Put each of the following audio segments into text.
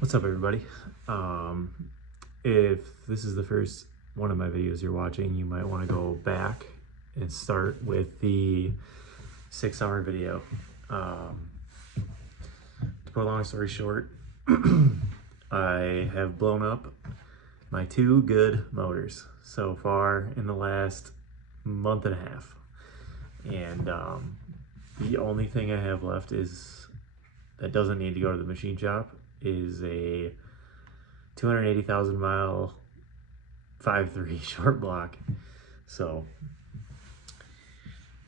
What's up, everybody? If this is the first one of my videos you're watching, you might want to go back and start with the 6 summer video. To put a long story short, I have blown up my 2 good motors so far in the last month and a half. And the only thing I have left is that doesn't need to go to the machine shop is a 280,000 mile 5.3 short block. So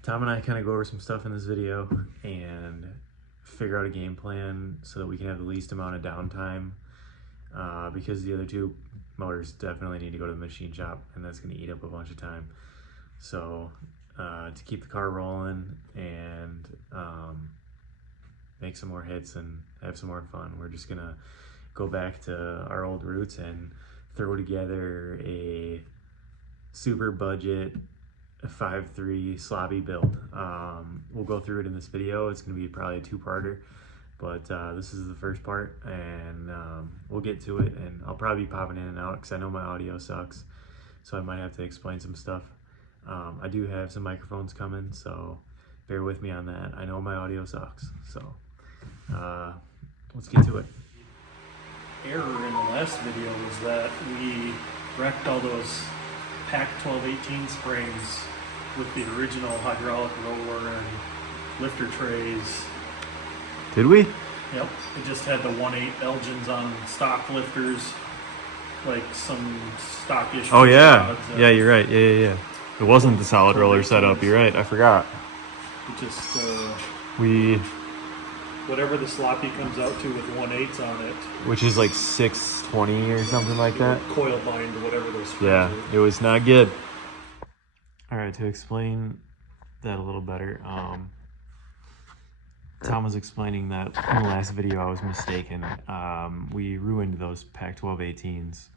Tom and I kind of go over some stuff in this video and figure out a game plan so that we can have the least amount of downtime, because the other 2 motors definitely need to go to the machine shop, and that's going to eat up a bunch of time. So to keep the car rolling and make some more hits and have some more fun, we're just gonna go back to our old roots and throw together a super budget 5.3 sloppy build. We'll go through it in this video. It's gonna be probably a 2-parter, but this is the first part, and we'll get to it, and I'll probably be popping in and out because I know my audio sucks, so I might have to explain some stuff. I do have some microphones coming, so bear with me on that. I know my audio sucks, so let's get to it. Error in the last video was that we wrecked all those Pack 1218 springs with the original hydraulic roller and lifter trays. Did we? Yep, it just had the 1.8 Elgins on stock lifters, like some stockish. Oh yeah, rods, yeah, you're right. Yeah. It wasn't the solid roller setup. You're right. I forgot. It just whatever the sloppy comes out to with 1.8s on it, which is like 620 or something like that. Coil bind or whatever those springs Yeah, are. it was not good. All right, to explain that a little better, Tom was explaining that in the last video I was mistaken. We ruined those Pac 1218s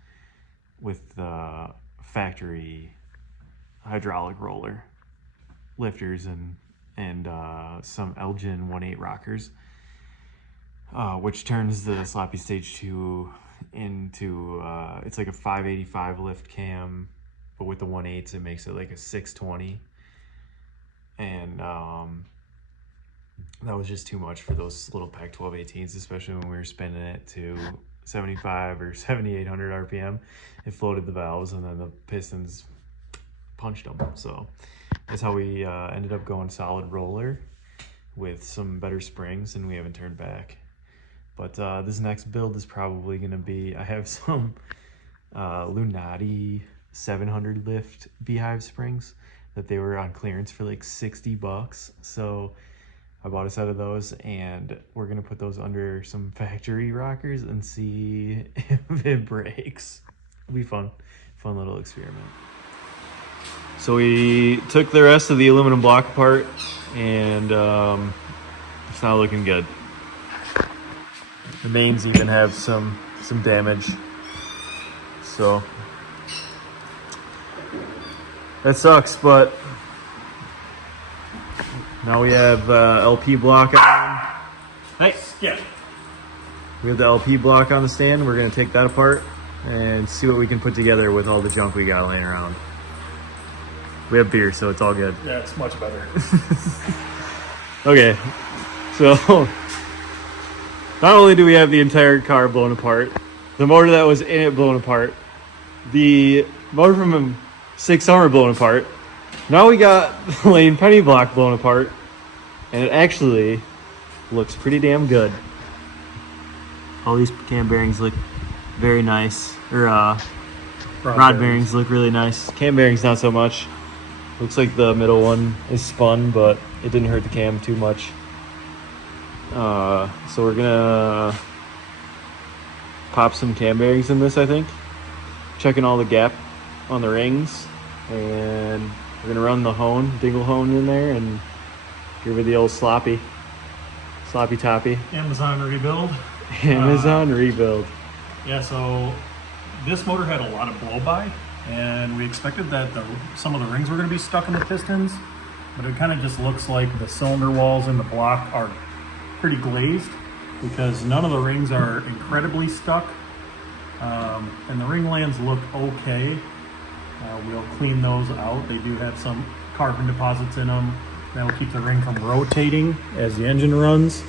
with the factory hydraulic roller lifters and some Elgin 1.8 rockers, which turns the sloppy stage 2 into it's like a 585 lift cam, but with the 1.8s it makes it like a 620, and that was just too much for those little Pac 1218s, especially when we were spinning it to 75 or 7800 RPM. It floated the valves and then the pistons punched them. So that's how we ended up going solid roller with some better springs, and we haven't turned back. But this next build is probably going to be, I have some Lunati 700 lift beehive springs that they were on clearance for like $60. So I bought a set of those, and we're going to put those under some factory rockers and see if it breaks. It'll be fun little experiment. So we took the rest of the aluminum block apart, and it's not looking good. The mains even have some damage. So that sucks, but now we have LP block on. Hey, Yeah. we have the LP block on the stand. We're gonna take that apart and see what we can put together with all the junk we got laying around. We have beer, so it's all good. Yeah, it's much better. Okay, so not only do we have the entire car blown apart, the motor that was in it blown apart, the motor from 6 summer blown apart, now we got the Lane Penny block blown apart, and it actually looks pretty damn good. All these cam bearings look very nice, or rod bearings look really nice. Cam bearings not so much. Looks like the middle one is spun, but it didn't hurt the cam too much. So we're gonna pop some cam bearings in this, I think. Checking all the gap on the rings, and we're gonna run the dingle hone in there and give it the old sloppy toppy. Amazon rebuild. Amazon rebuild. Yeah, so this motor had a lot of blow-by, and we expected that some of the rings were going to be stuck in the pistons, but it kind of just looks like the cylinder walls in the block are pretty glazed. because none of the rings are incredibly stuck, and the ring lands look okay. We'll clean those out. They do have some carbon deposits in them. That will keep the ring from rotating as the engine runs.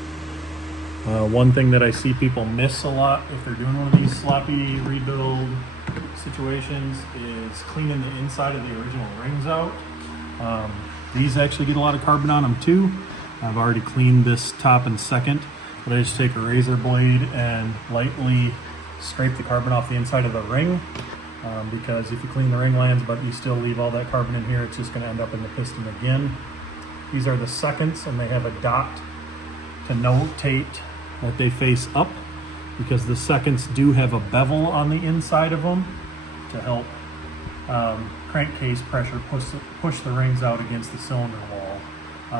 One thing that I see people miss a lot if they're doing one of these sloppy rebuild situations is cleaning the inside of the original rings out. These actually get a lot of carbon on them too. I've already cleaned this top and second, but I just take a razor blade and lightly scrape the carbon off the inside of the ring, because if you clean the ring lands but you still leave all that carbon in here, it's just going to end up in the piston again. These are the seconds, and they have a dot to notate that they face up, because the seconds do have a bevel on the inside of them to help crankcase pressure push the rings out against the cylinder wall.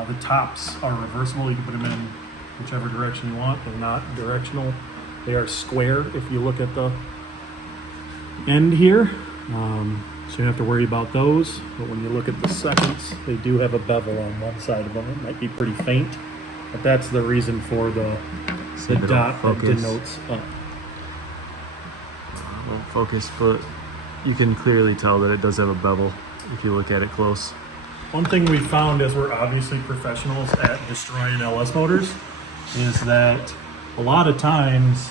The tops are reversible. You can put them in whichever direction you want. They're not directional. They are square if you look at the end here. So you don't have to worry about those. But when you look at the seconds, they do have a bevel on one side of them. It might be pretty faint, but that's the reason for the dot that denotes up. Won't focus, but you can clearly tell that it does have a bevel if you look at it close. One thing we found, as we're obviously professionals at destroying LS motors, is that a lot of times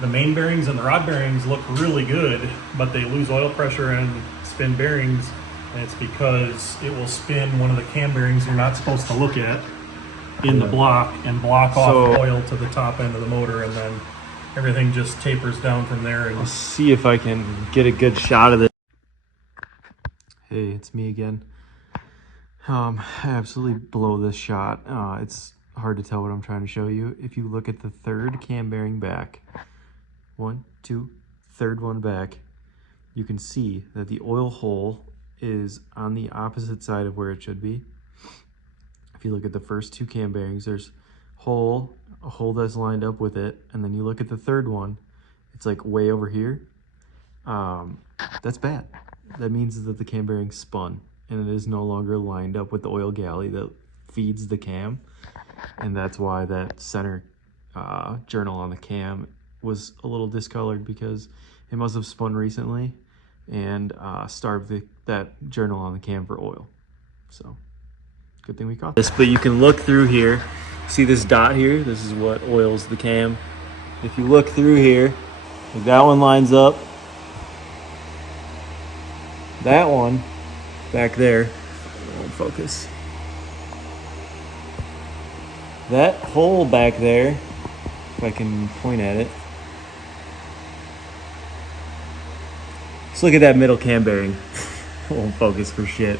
the main bearings and the rod bearings look really good, but they lose oil pressure and spin bearings, and it's because it will spin one of the cam bearings you're not supposed to look at in the block and block off oil to the top end of the motor, and then everything just tapers down from there. And I'll see if I can get a good shot of this. Hey, it's me again. I absolutely blow this shot. It's hard to tell what I'm trying to show you. If you look at the third cam bearing back, one, two, third one back, you can see that the oil hole is on the opposite side of where it should be. If you look at the first two cam bearings, there's a hole that's lined up with it, and then you look at the third one, it's like way over here. That's bad. That means that the cam bearing spun, and it is no longer lined up with the oil galley that feeds the cam, and that's why that center journal on the cam was a little discolored, because it must have spun recently and starved that journal on the cam for oil. So good thing we caught this. But you can look through here, see this dot here? This is what oils the cam. If you look through here, like that one lines up. That one back there, I won't focus. That hole back there, if I can point at it. Just look at that middle cam bearing. Won't focus for shit.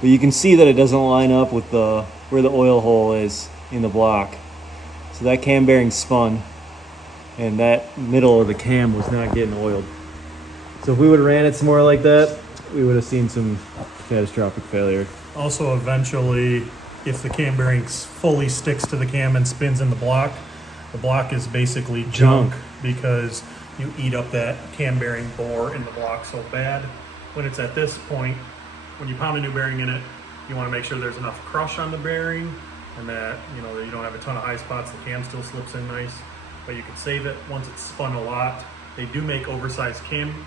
But you can see that it doesn't line up with where the oil hole is in the block. So that cam bearing spun, and that middle of the cam was not getting oiled. So if we would have ran it some more like that, we would have seen some catastrophic failure. also, eventually, if the cam bearing fully sticks to the cam and spins in the block is basically junk because you eat up that cam bearing bore in the block so bad. When it's at this point, when you pound a new bearing in it, you want to make sure there's enough crush on the bearing and that you don't have a ton of high spots. The cam still slips in nice, but you can save it once it's spun a lot. They do make oversized cam,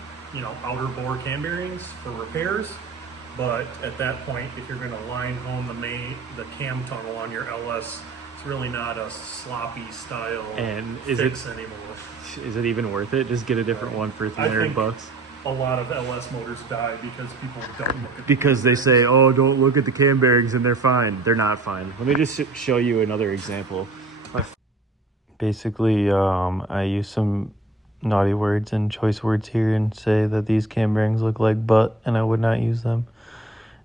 outer bore cam bearings for repairs. But at that point, if you're going to line home the cam tunnel on your LS, it's really not a sloppy style fix anymore. Is it even worth it? Just get a different one for $300. A lot of LS motors die because people don't look at because they say, oh, don't look at the cam bearings and they're fine. They're not fine. Let me just show you another example. Basically, I use some naughty words and choice words here and say that these cam bearings look like butt and I would not use them.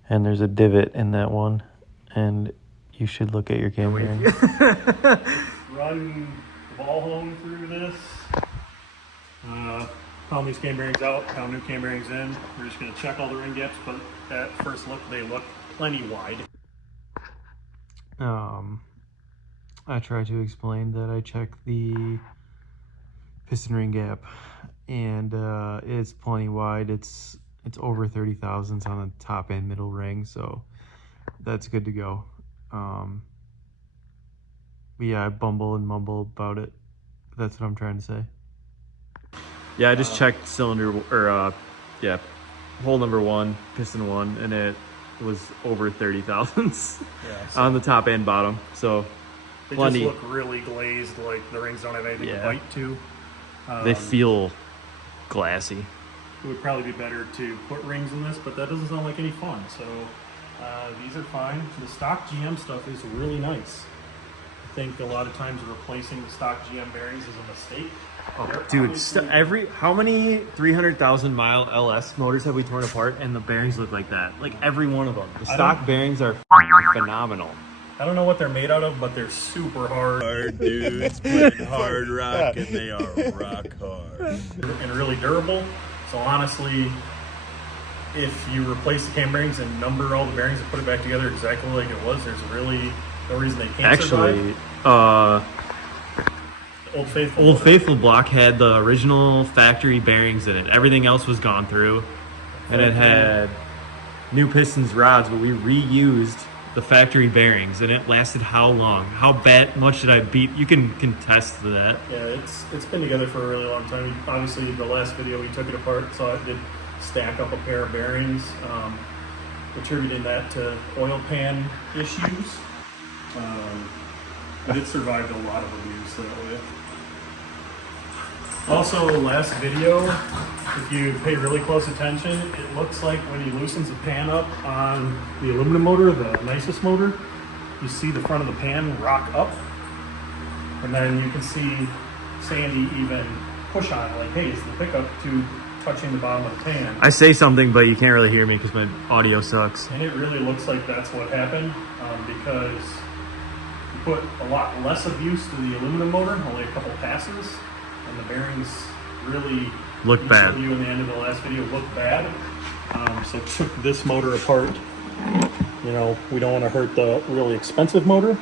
And there's a divot in that one, and you should look at your cam bearing. Run the ball home through this. Pound these cam bearings out, pound new cam bearings in. We're just going to check all the ring gaps, but at first look, they look plenty wide. I try to explain that I check the piston ring gap, and it's plenty wide. It's over 30 thousandths on the top and middle ring, so that's good to go. But yeah, I bumble and mumble about it. That's what I'm trying to say. Yeah, I just checked cylinder, or yeah, hole number 1, piston 1, and it was over 30 thousandths on the top and bottom. So they plenty. just look really glazed, like the rings don't have anything to bite to. They feel glassy. It would probably be better to put rings in this, but that doesn't sound like any fun. So these are fine. The stock GM stuff is really nice. I think a lot of times replacing the stock GM bearings is a mistake. Oh, dude, how many 300,000 mile LS motors have we torn apart and the bearings look like that? Like every one of them. The stock bearings are phenomenal. I don't know what they're made out of, but they're super hard. Hard dudes putting hard rock, and they are rock hard. And really durable. So honestly, if you replace the cam bearings and number all the bearings and put it back together exactly like it was, there's really no reason they can't survive. Old Faithful block had the original factory bearings in it. Everything else was gone through. And it had new pistons, rods, but we reused the factory bearings, and it lasted how long? How much did I beat? You can contest to that. Yeah, it's been together for a really long time. Obviously, the last video we took it apart, so it did stack up a pair of bearings, attributing that to oil pan issues. But it survived a lot of abuse that way. Also, last video, if you pay really close attention, it looks like when he loosens the pan up on the aluminum motor, the nicest motor, you see the front of the pan rock up. And then you can see Sandy even push on it, like, hey, is the pickup tube touching the bottom of the pan? I say something, but you can't really hear me because my audio sucks. And it really looks like that's what happened, because you put a lot less abuse to the aluminum motor, only a couple passes. And the bearings really look bad. You in the end of the last video look bad. So took this motor apart. You know, we don't want to hurt the really expensive motor.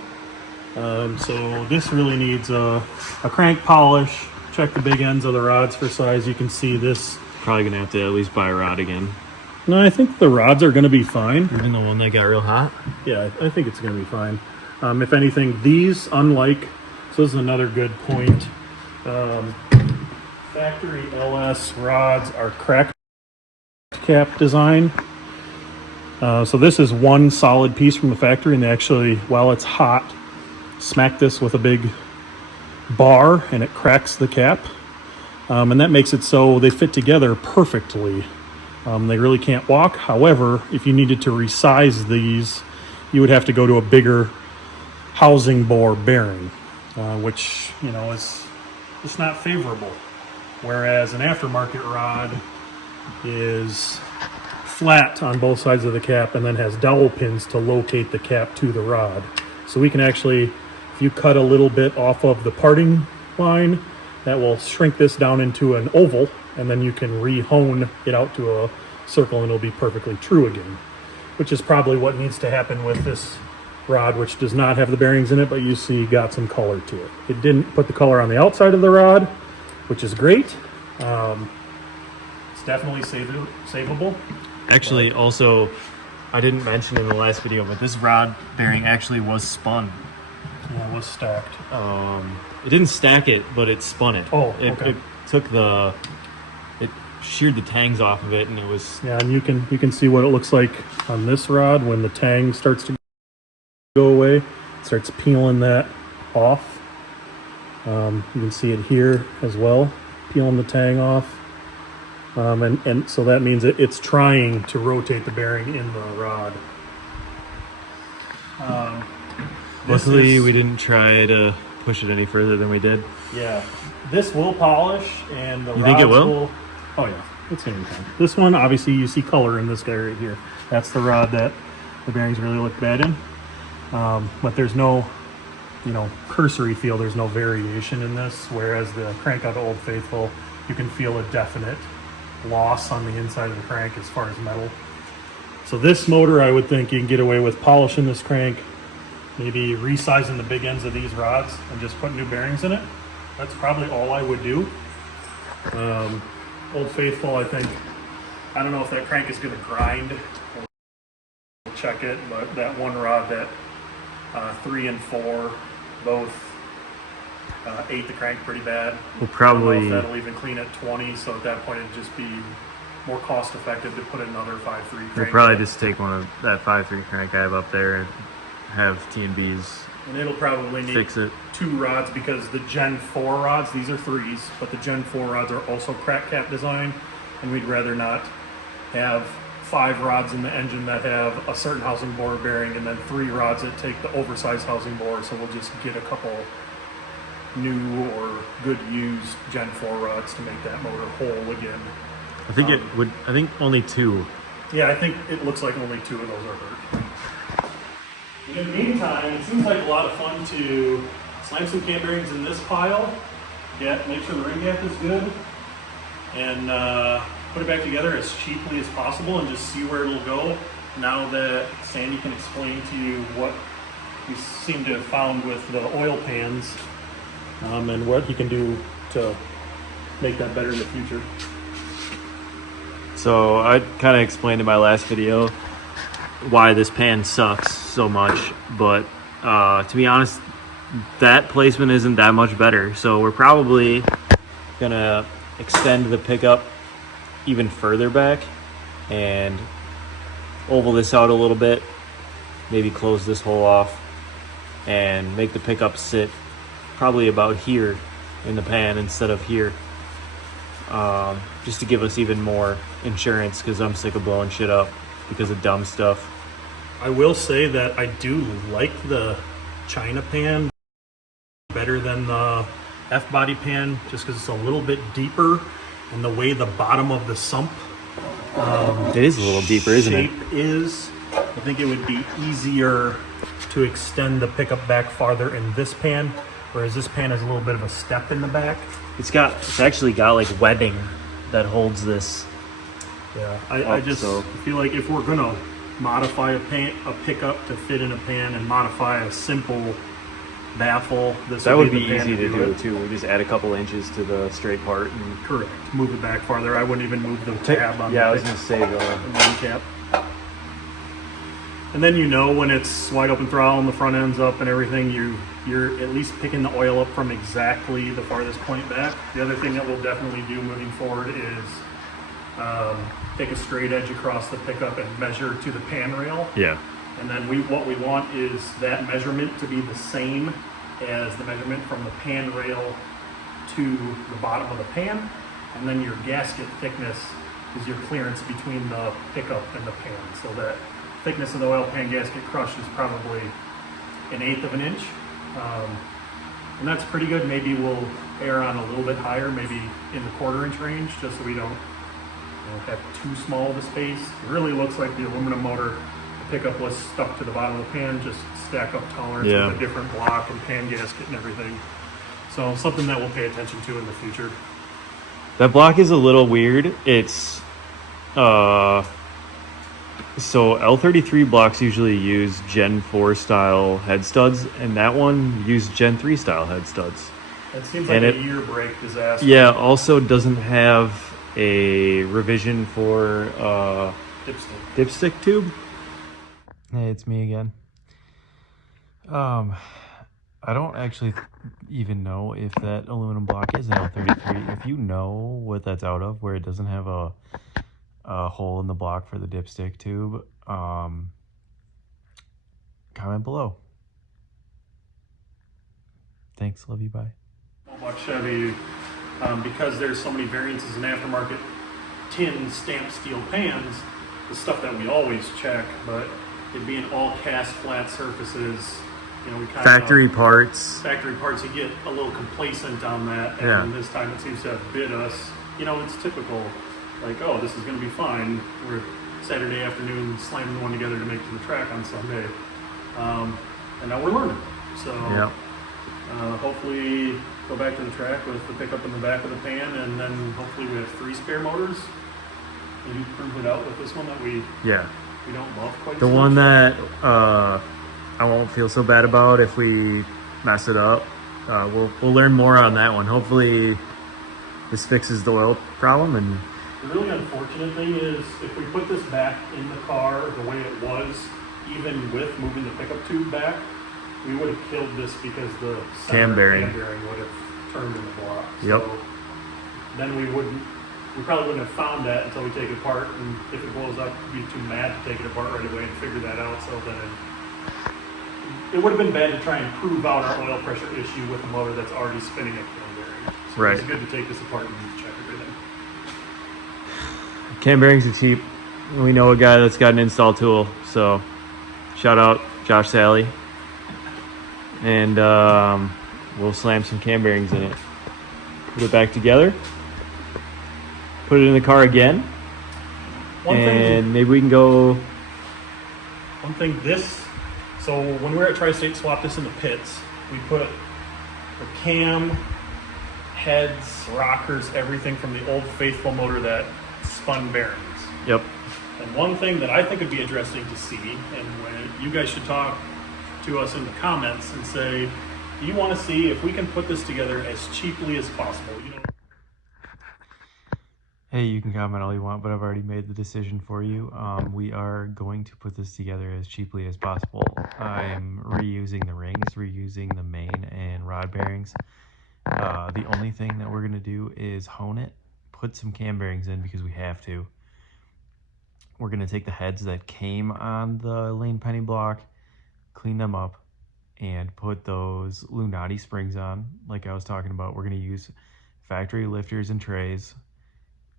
So this really needs a crank polish. Check the big ends of the rods for size. You can see this. Probably gonna have to at least buy a rod again. No, I think the rods are gonna be fine. Even the one that got real hot? Yeah, I think it's gonna be fine. If anything, these, unlike, so this is another good point. Factory LS rods are crack cap design. So this is one solid piece from the factory, and they actually, while it's hot, smack this with a big bar and it cracks the cap. And that makes it so they fit together perfectly. They really can't walk. However, if you needed to resize these, you would have to go to a bigger housing bore bearing, which, you know, is it's not favorable. Whereas an aftermarket rod is flat on both sides of the cap and then has dowel pins to locate the cap to the rod. So we can actually, if you cut a little bit off of the parting line, that will shrink this down into an oval, and then you can re-hone it out to a circle and it'll be perfectly true again, which is probably what needs to happen with this rod, which does not have the bearings in it, but you see got some color to it. It didn't put the color on the outside of the rod, which is great. It's definitely savable. Actually, also, I didn't mention in the last video, but this rod bearing actually was spun. Yeah, it was stacked. It didn't stack it, but it spun it. Oh, okay. It took it sheared the tangs off of it, and it was... Yeah, and you can see what it looks like on this rod when the tang starts to go away. It starts peeling that off. You can see it here as well, peeling the tang off. And so that means it's trying to rotate the bearing in the rod. Luckily, we didn't try to push it any further than we did. Yeah, this will polish, and the You think it will? Oh yeah, it's gonna be fine. This one, obviously, you see color in this guy right here. That's the rod that the bearings really look bad in. But there's no, cursory feel. There's no variation in this. Whereas the crank out of Old Faithful, you can feel a definite loss on the inside of the crank as far as metal. So this motor, I would think you can get away with polishing this crank, maybe resizing the big ends of these rods and just put new bearings in it. That's probably all I would do. Old Faithful, I don't know if that crank is going to grind. We'll check it, but that one rod, that 3 and 4, both ate the crank pretty bad. We'll I probably don't know if that'll even clean at 20, so at that point it'd just be more cost effective to put another 5.3 crank. we'll probably just take one of that 5.3 crank I have up there and have T&B's And it'll probably need fix it. 2 rods because the Gen 4 rods, these are 3s, but the Gen 4 rods are also crack cap design, and we'd rather not have 5 rods in the engine that have a certain housing bore bearing and then 3 rods that take the oversized housing bore, so we'll just get a couple new or good used Gen 4 rods to make that motor whole again. I think it would. I think only 2. Yeah, I think it looks like only 2 of those are hurt. In the meantime, it seems like a lot of fun to slam some cam bearings in this pile, make sure the ring gap is good, and put it back together as cheaply as possible and just see where it'll go now that Sandy can explain to you what we seem to have found with the oil pans and what he can do to make that better in the future. So I kind of explained in my last video why this pan sucks so much, but to be honest, that placement isn't that much better. So we're probably gonna extend the pickup even further back and oval this out a little bit, maybe close this hole off and make the pickup sit probably about here in the pan instead of here, just to give us even more insurance, because I'm sick of blowing shit up because of dumb stuff. I will say that I do like the China pan better than the F-body pan, just because it's a little bit deeper, and the way the bottom of the sump It is a little deeper, isn't it? shape is, I think it would be easier to extend the pickup back farther in this pan, whereas this pan has a little bit of a step in the back. It's actually got like webbing that holds this. Yeah, I just so- feel like if we're gonna modify a pickup to fit in a pan and modify a simple baffle, That would be the pan easy to do it. too. We just add a couple inches to the straight part. And Correct. Move it back farther. I wouldn't even move the tab on yeah, I the was gonna say the main cap. And then when it's wide open throttle and the front end's up and everything, you're at least picking the oil up from exactly the farthest point back. The other thing that we'll definitely do moving forward is take a straight edge across the pickup and measure to the pan rail. yeah. And then what we want is that measurement to be the same as the measurement from the pan rail to the bottom of the pan. And then your gasket thickness is your clearance between the pickup and the pan. So that thickness of the oil pan gasket crush is probably 1/8 of an inch. And that's pretty good. Maybe we'll err on a little bit higher, maybe in the 1/4 inch range, just so we don't have too small of a space. It really looks like the aluminum motor pickup was stuck to the bottom of the pan, just stack up tolerance with a different block and pan gasket and everything. So something that we'll pay attention to in the future. That block is a little weird. It's so L33 blocks usually use Gen 4 style head studs, and that one used Gen 3 style head studs. It seems like a year brake disaster. Yeah, also doesn't have a revision for dipstick tube. Hey, it's me again. I don't actually even know if that aluminum block is an L33. If you know what that's out of, where it doesn't have a hole in the block for the dipstick tube, comment below. Thanks, love you, bye. About Chevy, because there's so many variances in aftermarket tin stamped steel pans, the stuff that we always check, but it being all cast flat surfaces, we kind Factory parts, you get a little complacent on that, and this time it seems to have bit us. It's typical, like, oh, this is going to be fine. We're Saturday afternoon slamming one together to make it to the track on Sunday, and now we're learning. So hopefully go back to the track with the pickup in the back of the pan, and then hopefully we have 3 spare motors. Maybe prove it out with this one that we don't love quite the so one much. that I won't feel so bad about if we mess it up. We'll learn more on that one. Hopefully this fixes the oil problem. And The really unfortunate thing is if we put this back in the car the way it was, even with moving the pickup tube back, we would have killed this because the Cam bearing would have turned in the block. Yep. So then we probably wouldn't have found that until we take it apart, and if it blows up, we'd be too mad to take it apart right away and figure that out. So then it would have been bad to try and prove out our oil pressure issue with a motor that's already spinning a cam bearing. So right. It's good to take this apart and check everything. Cam bearings are cheap. We know a guy that's got an install tool, so shout out Josh Sally. And we'll slam some cam bearings in it. Put it back together. Put it in the car again. Maybe we can go. One thing, so when we were at Tri-State, swapped this in the pits. We put the cam, heads, rockers, everything from the old Faithful motor that spun bearings. Yep. And one thing that I think would be interesting to see, and when you guys should talk to us in the comments and say, do you want to see if we can put this together as cheaply as possible? You know. Hey, you can comment all you want, but I've already made the decision for you. We are going to put this together as cheaply as possible. I'm reusing the rings, reusing the main and rod bearings. The only thing that we're going to do is hone it, put some cam bearings in because we have to. We're going to take the heads that came on the Lane Penny block, clean them up, and put those Lunati springs on. Like I was talking about, we're going to use factory lifters and trays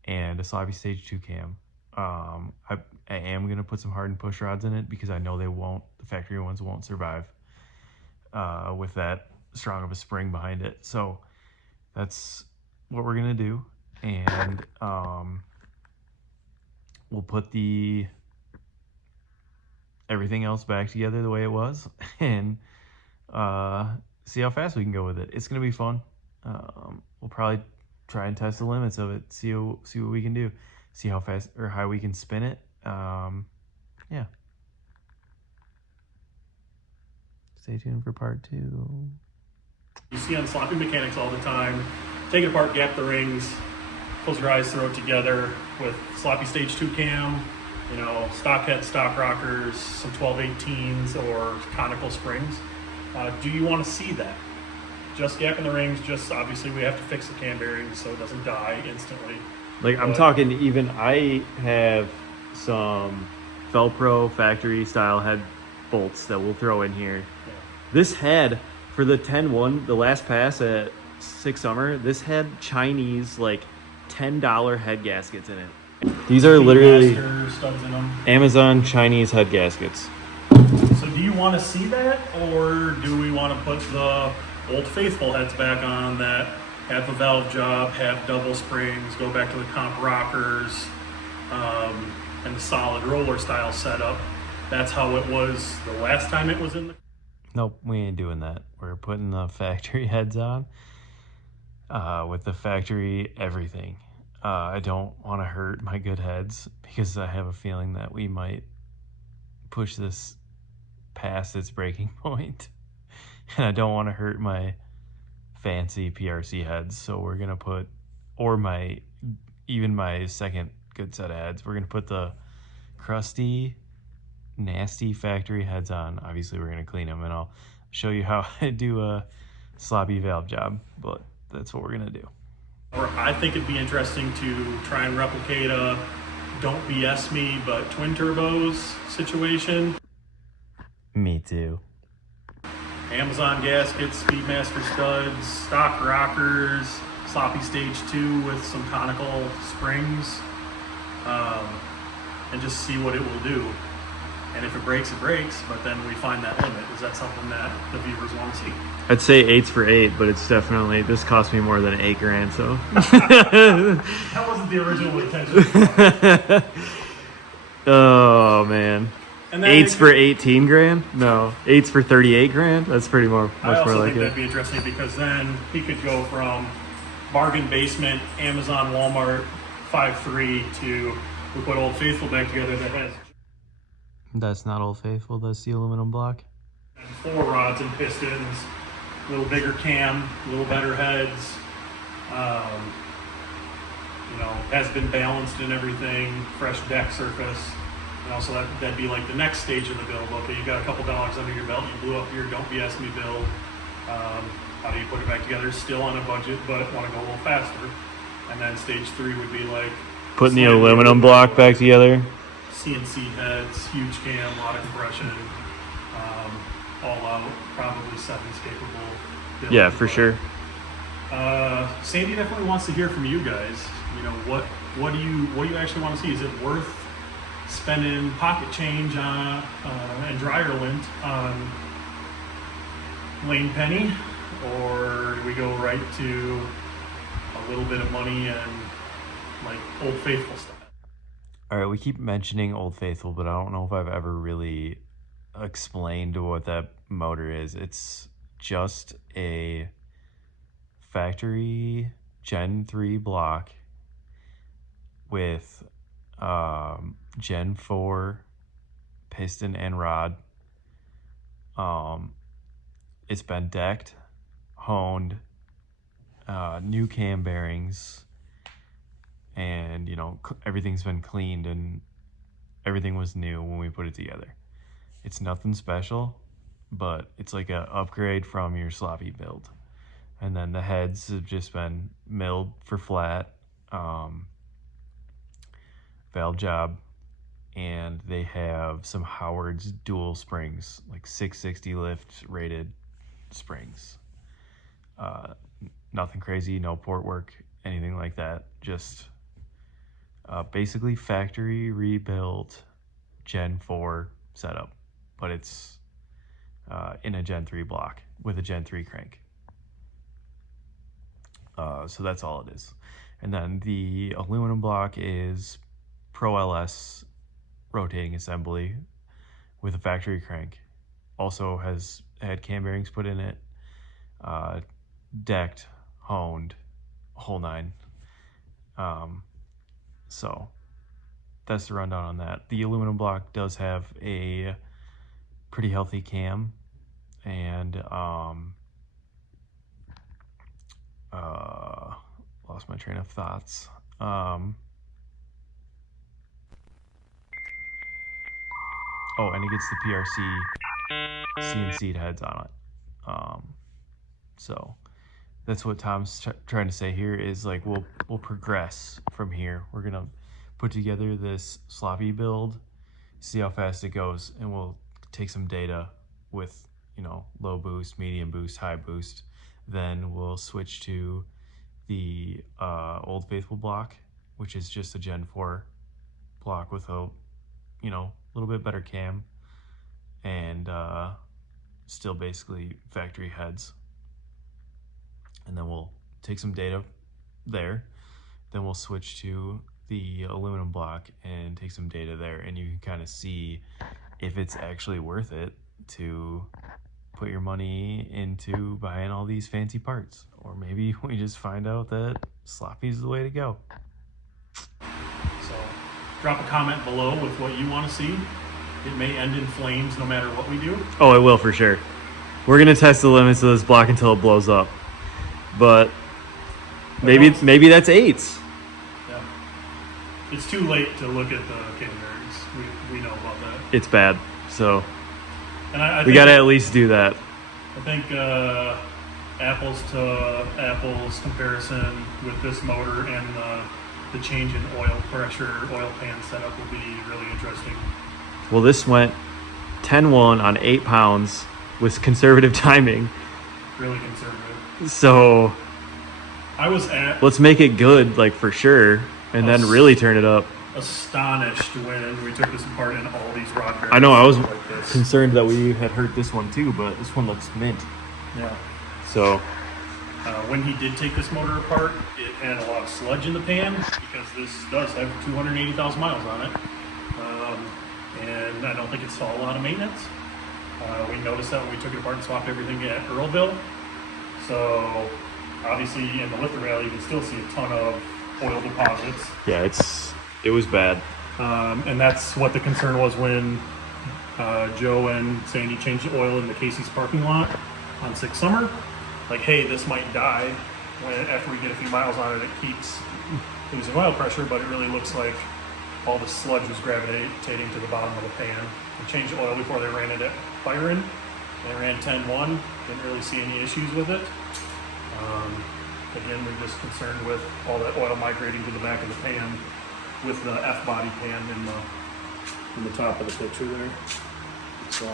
and a sloppy stage 2 cam. I am going to put some hardened push rods in it because I know the factory ones won't survive with that strong of a spring behind it. So that's what we're going to do. And we'll put everything else back together the way it was and see how fast we can go with it. It's going to be fun. We'll probably try and test the limits of it, see what we can do, see how fast or how we can spin it. Yeah. Stay tuned for part 2. You see on sloppy mechanics all the time, take it apart, gap the rings, close your eyes, throw it together with sloppy stage 2 cam, stock head, stock rockers, some 12-18s or conical springs. Do you want to see that? Just gapping the rings, obviously we have to fix the cam bearings so it doesn't die instantly. I'm talking even, I have some Velcro factory style head bolts that we'll throw in here. Yeah. This head for the 10-1, the last pass at Six Summer, this had Chinese $10 head gaskets in it. These are literally studs in them. Amazon Chinese head gaskets. So do you want to see that, or do we want to put the Old Faithful heads back on that have the valve job, have double springs, go back to the comp rockers, and the solid roller style setup? That's how it was the last time it was in the... Nope, we ain't doing that. We're putting the factory heads on with the factory everything. I don't want to hurt my good heads because I have a feeling that we might push this past its breaking point. And I don't want to hurt my fancy PRC heads. So we're going to put, even my second good set of heads, we're going to put the crusty, nasty factory heads on. Obviously we're going to clean them and I'll show you how I do a sloppy valve job, but that's what we're going to do. Or I think it'd be interesting to try and replicate a don't BS me, but twin turbos situation. Me too. Amazon gaskets, Speedmaster studs, stock rockers, sloppy stage 2 with some conical springs, and just see what it will do. And if it breaks, but then we find that limit. Is that something that the viewers want to see? I'd say 8's for 8, but it's definitely, this cost me more than $8,000, so. That wasn't the original intention. Oh, man. And then 8's for $18,000? No, 8's for $38,000? That's pretty much I also more like think it. that'd be interesting because then he could go from bargain basement, Amazon, Walmart, 5.3 to we put Old Faithful back together that has... That's not Old Faithful, that's the aluminum block. And 4 rods and pistons, a little bigger cam, a little better heads. Has been balanced and everything, fresh deck surface. And also that'd be like the next stage of the build. Okay, you got a couple dollars under your belt, you blew up your Don't BS Me build. How do you put it back together? Still on a budget, but want to go a little faster. And then stage 3 would be like putting the aluminum block back together. CNC heads, huge cam, a lot of compression, all out, probably 7's capable build. Yeah, for sure. Sandy definitely wants to hear from you guys. You know, what do you actually want to see? Is it worth spending pocket change on and dryer lint on Lane Penny, or do we go right to a little bit of money and like Old Faithful stuff? All right, we keep mentioning Old Faithful, but I don't know if I've ever really explained what that motor is. It's just a factory Gen 3 block with Gen 4 piston and rod. It's been decked, honed, new cam bearings, and you know, everything's been cleaned and everything was new when we put it together. It's nothing special, but it's like an upgrade from your sloppy build. And then the heads have just been milled for flat, valve job, and they have some Howard's dual springs, like 660 lift rated springs. Nothing crazy, no port work, anything like that. Just basically factory rebuilt Gen 4 setup, but it's in a Gen 3 block with a Gen 3 crank. So that's all it is. And then the aluminum block is Pro LS rotating assembly with a factory crank. Also has had cam bearings put in it, decked, honed, whole nine. So that's the rundown on that. The aluminum block does have a pretty healthy cam, and lost my train of thoughts. Oh, and it gets the PRC CNC heads on it. So that's what Tom's trying to say here is like we'll progress from here. We're gonna put together this sloppy build, see how fast it goes, and we'll take some data with, you know, low boost, medium boost, high boost. Then we'll switch to the Old Faithful block, which is just a Gen 4 block with a, you know, little bit better cam and still basically factory heads. And then we'll take some data there. Then we'll switch to the aluminum block and take some data there, and you can kind of see if it's actually worth it to put your money into buying all these fancy parts. Or maybe we just find out that sloppy is the way to go. So drop a comment below with what you want to see. It may end in flames no matter what we do. Oh, it will for sure. We're gonna test the limits of this block until it blows up. But maybe that's 8s. Yeah. It's too late to look at the cam bearings. We know about that. It's bad. So And we gotta at least do that. I think apples to apples comparison with this motor and the change in oil pressure, oil pan setup will be really interesting. Well, this went 10-1 on 8 pounds with conservative timing. Really conservative. So let's make it good, like for sure, and then really turn it up. Astonished when we took this apart and all these rod bearings. I know, I was like this. concerned that we had hurt this one too, but this one looks mint. Yeah. So when he did take this motor apart, it had a lot of sludge in the pan because this does have 280,000 miles on it. And I don't think it saw a lot of maintenance. We noticed that when we took it apart and swapped everything at Earlville. So obviously in the lifter valley you can still see a ton of oil deposits. yeah, it was bad. And that's what the concern was when Joe and Sandy changed the oil in the Casey's parking lot on 6 Summer. Like, hey, this might die after we get a few miles on it. It keeps losing oil pressure, but it really looks like all the sludge was gravitating to the bottom of the pan. We changed the oil before they ran it at Byron. They ran 10-1, didn't really see any issues with it. Again, we're just concerned with all that oil migrating to the back of the pan with the F-body pan in the top of the picture there. So,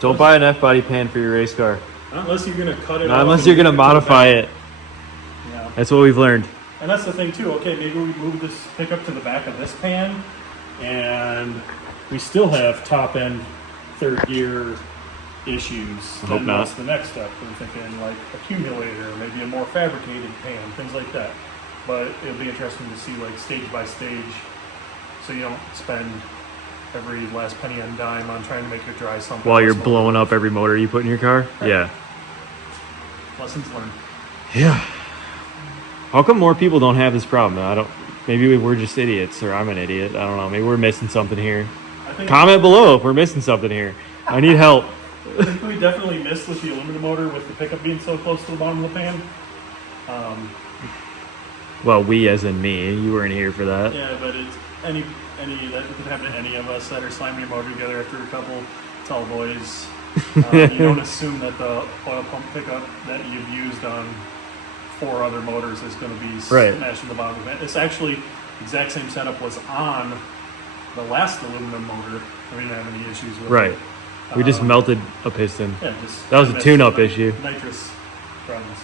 Don't buy an F-body pan for your race car. not unless you're going to cut it Not off unless and you're going to move modify the it. back. Yeah. That's what we've learned. And that's the thing too. Okay, maybe we move this pickup to the back of this pan, and we still have top end third gear issues. I hope Then not. what's the next step? We're thinking like accumulator, maybe a more fabricated pan, things like that. But it'll be interesting to see like stage by stage, so you don't spend every last penny and dime on trying to make it dry something. While you're blowing up every motor you put in your car? Yeah. Lessons learned. Yeah. How come more people don't have this problem? Maybe we're just idiots, or I'm an idiot. I don't know. Maybe we're missing something here. I think Comment below if we're missing something here. I need help. I think we definitely missed with the aluminum motor with the pickup being so close to the bottom of the pan. Well, we as in me. You weren't here for that. Yeah, but it's any that could happen to any of us that are slamming your motor together after a couple tall boys. You don't assume that the oil pump pickup that you've used on 4 other motors is going to be Right. smashing the bottom of it. It's actually the exact same setup was on the last aluminum motor. We didn't have any issues with Right. it. We just melted a piston. Yeah, just That was a tune-up issue. Nitrous problems.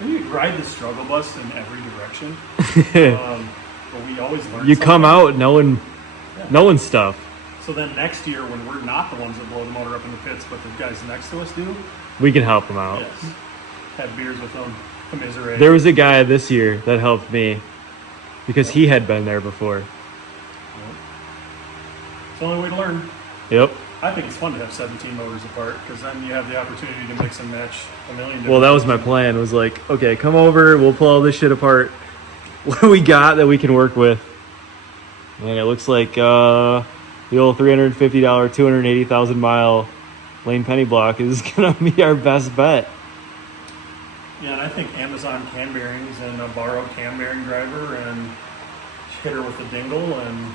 And you ride the struggle bus in every direction. But we always learn. You come out knowing stuff. So then next year, when we're not the ones that blow the motor up in the pits, but the guys next to us do, We can help them out. yes, have beers with them, commiserate. There was a guy this year that helped me because he had been there before. It's the only way to learn. Yep. I think it's fun to have 17 motors apart because then you have the opportunity to mix and match a million different Well, that was my things. plan. Was like, okay, come over. We'll pull all this shit apart. What do we got that we can work with? And it looks like the old $350, 280,000 mile Lane Penny block is gonna be our best bet. Yeah, and I think Amazon cam bearings and a borrowed cam bearing driver and hit her with a dingle and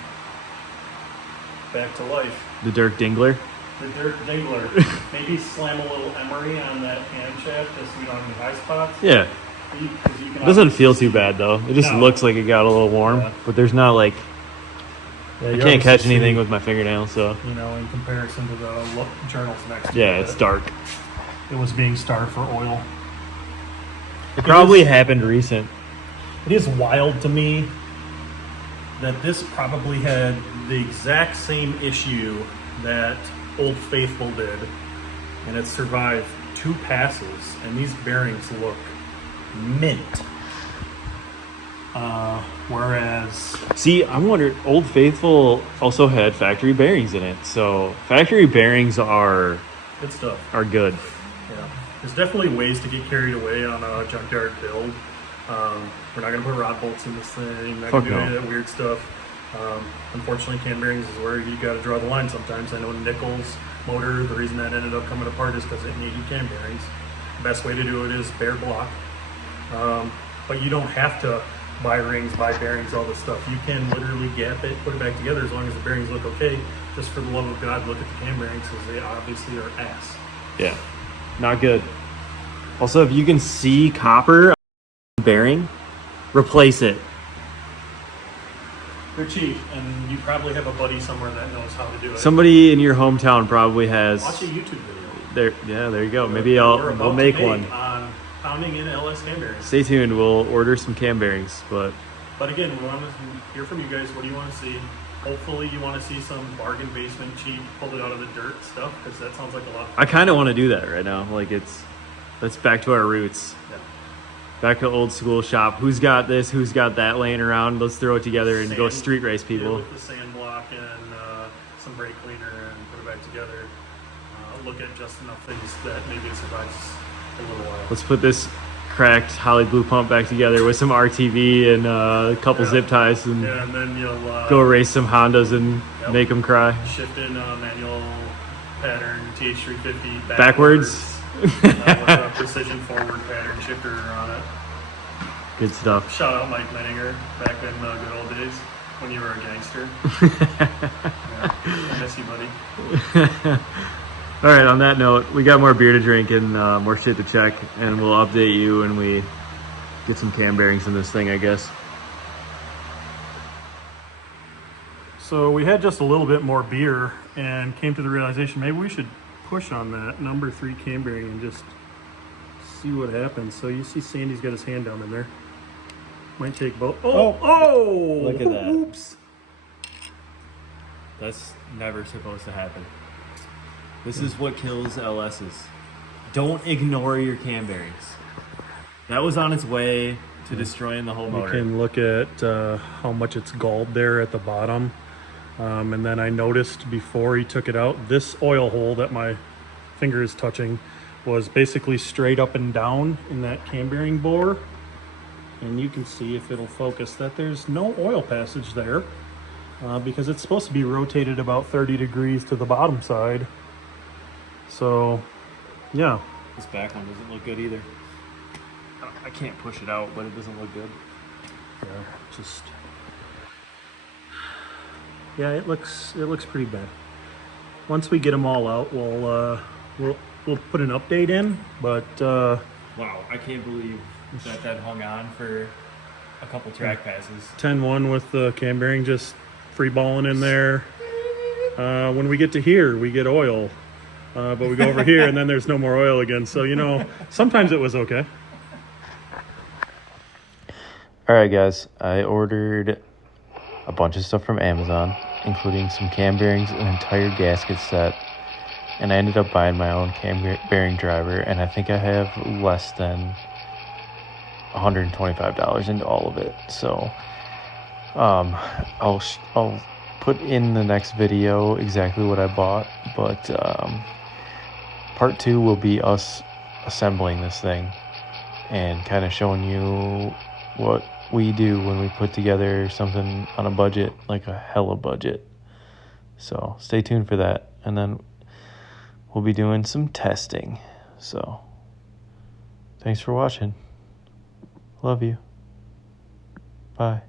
back to life. The Dirk Dingler. The dirt dingler. Maybe slam a little emery on that camshaft just so we don't have any high spots. Yeah. 'Cause you can It doesn't obviously feel see- too bad though. It just No. looks like it got a little warm, Yeah. but there's not like Yeah, I you can't catch obviously anything see, with my fingernails. So You know, in comparison to the journals next to yeah, it, it's dark. It was being starved for oil. It probably happened recent. It is wild to me that this probably had the exact same issue that Old Faithful did, and it survived 2 passes, and these bearings look mint. Whereas, See, I'm wondering. Old Faithful also had factory bearings in it, so factory bearings are good stuff. good. Yeah, there's definitely ways to get carried away on a junkyard build. We're not going to put rod bolts in this thing. Not going Fuck to do any no. of that weird stuff. Unfortunately, cam bearings is where you got to draw the line sometimes. I know Nichols motor, the reason that ended up coming apart is because it needed cam bearings. The best way to do it is bare block. But you don't have to buy rings, buy bearings, all this stuff. You can literally gap it, put it back together as long as the bearings look okay. Just for the love of God, look at the cam bearings because they obviously are ass. Yeah, not good. Also, if you can see copper on the bearing, replace it. They're cheap, and you probably have a buddy somewhere that knows how to do it. Somebody in your hometown probably has. Watch a YouTube video. There, yeah, there you go. Maybe We're about we'll to make one. on pounding in LS cam bearings. Stay tuned. We'll order some cam bearings, but But again, we want to hear from you guys. What do you want to see? Hopefully, you want to see some bargain basement cheap, pull it out of the dirt stuff because that sounds like a lot of fun. I kind of want to do that right now. Like let's back to our roots. Yeah. Back to old school shop. Who's got this? Who's got that laying around? Let's throw it together and go Sand- street race Yeah, people. with the sand block and some brake cleaner and put it back together. Look at just enough things that maybe it survives a little while. Let's put this cracked Holly Blue pump back together with some RTV and a couple Yeah. zip ties and Yeah, and then you'll go race some Hondas and Yep. make them cry. shift in manual pattern TH350 Backwards. with a precision forward pattern shifter on it. Good stuff. Shout out Mike Menninger back in the good old days when you were a gangster. Yeah, I miss you, buddy. All right, on that note, we got more beer to drink and more shit to check, and we'll update you when we get some cam bearings in this thing, I guess. So we had just a little bit more beer and came to the realization maybe we should push on that number 3 cam bearing and just see what happens. So you see Sandy's got his hand down in there. Might take both. Oh! Look at that. Oops. That's never supposed to happen. This is what kills LS's. Don't ignore your cam bearings. That was on its way to destroying the whole motor. You can look at how much it's galled there at the bottom. And then I noticed before he took it out, this oil hole that my finger is touching was basically straight up and down in that cam bearing bore. And you can see, if it'll focus, that there's no oil passage there because it's supposed to be rotated about 30 degrees to the bottom side. So, yeah. This back one doesn't look good either. I can't push it out, but it doesn't look good. Yeah, it looks pretty bad. Once we get them all out, we'll put an update in. But wow, I can't believe that hung on for a couple track passes. 10-1 with the cam bearing just free balling in there. When we get to here, we get oil. But we go over here and then there's no more oil again. So, sometimes it was okay. All right, guys, I ordered a bunch of stuff from Amazon, including some cam bearings, an entire gasket set, and I ended up buying my own cam bearing driver, and I think I have less than $125 into all of it. So I'll put in the next video exactly what I bought, but part 2 will be us assembling this thing and kind of showing you what we do when we put together something on a budget, like a hella budget. So stay tuned for that, and then we'll be doing some testing. So thanks for watching. Love you. Bye.